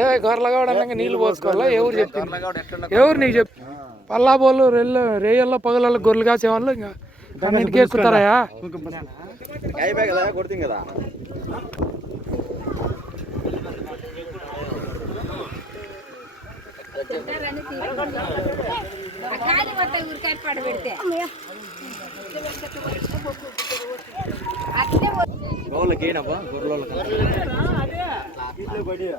ఏ గొర్రెలగాడు అన్నాక నీళ్లు పోసుకోవాలా ఎవరు చెప్పి ఎవరు నీకు చెప్పి పల్లాబోళ్ళు రెల్లు రేయల్లో పగలల్లో గొర్రెలు కాసేవాళ్ళు ఇంకా దాన్ని ఇంటికి ఎక్కుతారాయా కదా అట్లే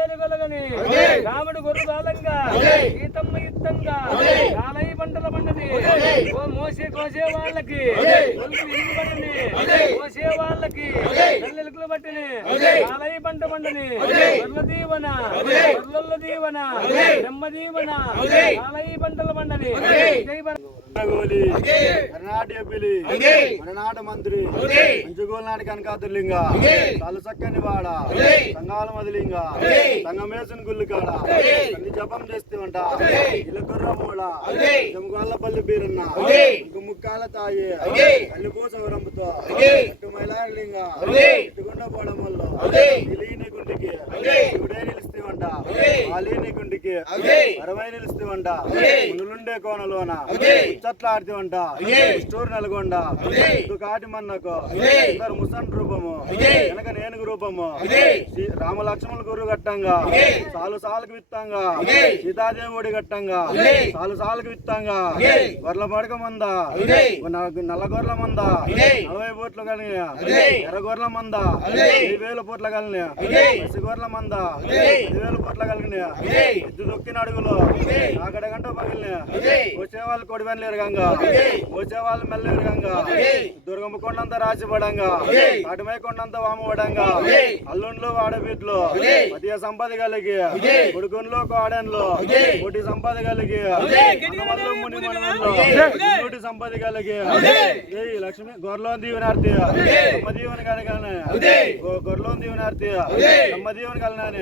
రాముడు గొర్రె కాలంగా గీతమ్మ యుద్ధంగా కాలయ పంటల పండుని ఓ మోసే కోసే వాళ్ళకి కోసే వాళ్ళకి నెలకులు పట్టిని కాలయ పంట పండుని గొర్ర దీవన గొర్రెల దీవన బ్రహ్మ దీవన కాలయ పంటల పండుని కర్నాట ఎంపీ మననాట మంత్రి పంచగోలు నాటి కనకాతుర్లింగా తలసక్కని వాడ సంఘాల మదిలింగా సంగమేసిన గుళ్ళు కాడా జపం చేస్తామంట ఇలకర్ర మూడపల్లి బీరన్న ముక్కాల తాయి అల్లిపో సౌరంతో మైలారలింగ ఇటుకుండ పోవడం వల్ల వంట ఆలీని గుండికి అరవై నిలిస్తే వంట మునులుండే కోనలోన చట్ల ఆడితే వంట స్టోర్ నల్గొండ కాటి మన్నకు ఇద్దరు ముసన్ రూపము వెనక నేనుగు రూపము రామ లక్ష్మణులు గురువు గట్టంగా సాలు సాలకు విత్తంగా సీతాదేవుడి గట్టంగా సాలు సాలకు విత్తంగా గొర్రెల పడక మంద నల్ల గొర్రెల మంద నలభై పూట్లు కలినా ఎర్ర గొర్రెల మంద పది వేల పోట్ల కలినా పసి గొర్రెల మంద పది పాదాలు పట్లగలిగినాయా ఎద్దు దొక్కిన అడుగులో అక్కడ గంట పగిలినాయా వచ్చే వాళ్ళు కొడివెనలేరు గంగ వచ్చే వాళ్ళు మెల్లేరు గంగ దుర్గమ్మ కొండంత రాచిపడంగా అటుమై కొండంత వామబడంగా అల్లుండ్లు వాడబిడ్లు మధ్య సంపద కలిగి కొడుకుండ్లు కోడెన్లు కొట్టి సంపద కలిగి ముని సంపద కలిగి లక్ష్మి గొర్రెలో దీవినార్తి దీవుని కలగాలి గొర్రెలో దీవినార్తి దీవుని కలగాలి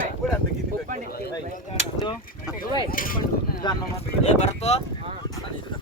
ಬರ್ತೋ